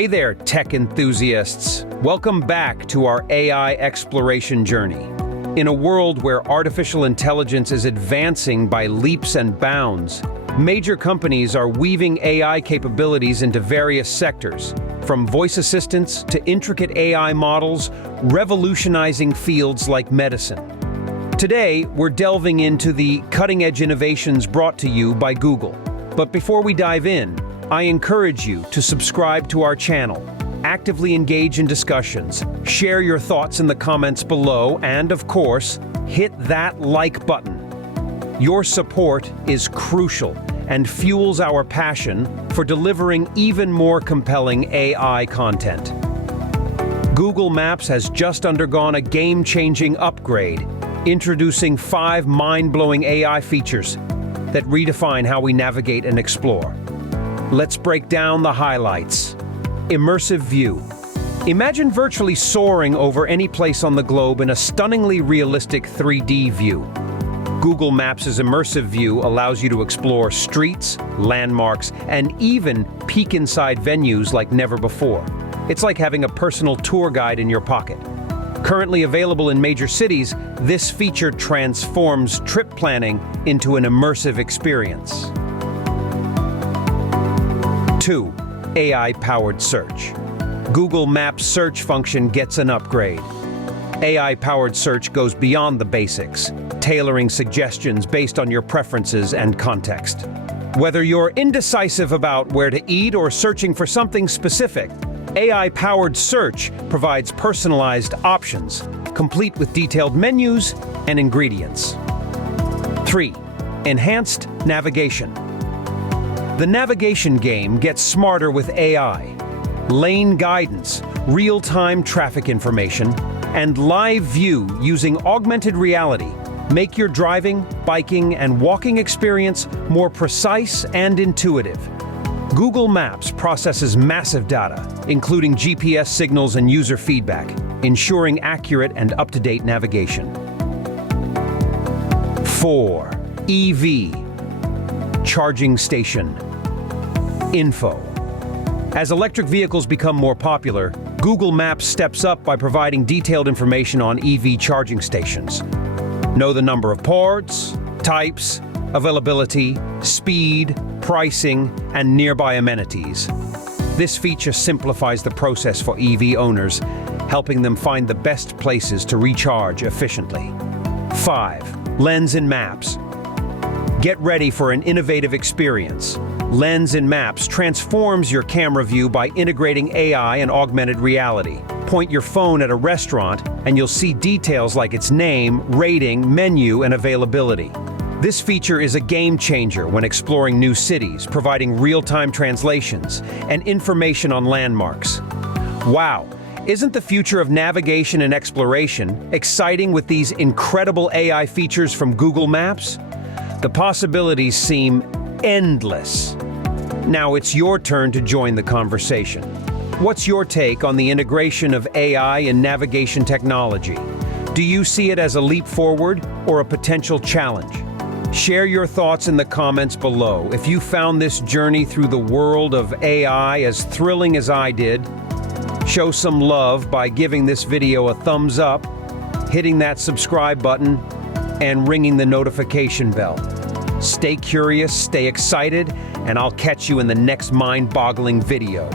Hey there, tech enthusiasts. Welcome back to our AI exploration journey. In a world where artificial intelligence is advancing by leaps and bounds, major companies are weaving AI capabilities into various sectors, from voice assistants to intricate AI models, revolutionizing fields like medicine. Today, we're delving into the cutting-edge innovations brought to you by Google. But before we dive in, I encourage you to subscribe to our channel, actively engage in discussions, share your thoughts in the comments below, and of course, hit that like button. Your support is crucial and fuels our passion for delivering even more compelling AI content. Google Maps has just undergone a game-changing upgrade, introducing 5 mind-blowing AI features that redefine how we navigate and explore. Let's break down the highlights. Immersive view. Imagine virtually soaring over any place on the globe in a stunningly realistic 3D view. Google Maps' immersive view allows you to explore streets, landmarks, and even peek inside venues like never before. It's like having a personal tour guide in your pocket. Currently available in major cities, this feature transforms trip planning into an immersive experience. 2. AI-powered search. Google Maps search function gets an upgrade. AI-powered search goes beyond the basics, tailoring suggestions based on your preferences and context. Whether you're indecisive about where to eat or searching for something specific, AI-powered search provides personalized options, complete with detailed menus and ingredients. 3. Enhanced navigation. The navigation game gets smarter with AI. Lane guidance, real-time traffic information, and live view using augmented reality make your driving, biking, and walking experience more precise and intuitive. Google Maps processes massive data, including GPS signals and user feedback, ensuring accurate and up-to-date navigation. 4. EV. Charging station. Info. As electric vehicles become more popular, Google Maps steps up by providing detailed information on EV charging stations. Know the number of ports, types, availability, speed, pricing, and nearby amenities. This feature simplifies the process for EV owners, helping them find the best places to recharge efficiently. 5. Lens in Maps. Get ready for an innovative experience. Lens in Maps transforms your camera view by integrating AI and augmented reality. Point your phone at a restaurant, and you'll see details like its name, rating, menu, and availability. This feature is a game changer when exploring new cities, providing real-time translations and information on landmarks. Wow, isn't the future of navigation and exploration exciting with these incredible AI features from Google Maps? The possibilities seem endless. Now it's your turn to join the conversation. What's your take on the integration of AI in navigation technology? Do you see it as a leap forward or a potential challenge? Share your thoughts in the comments below. If you found this journey through the world of AI as thrilling as I did, show some love by giving this video a thumbs up, hitting that subscribe button, and ringing the notification bell. Stay curious, stay excited, and I'll catch you in the next mind-boggling video.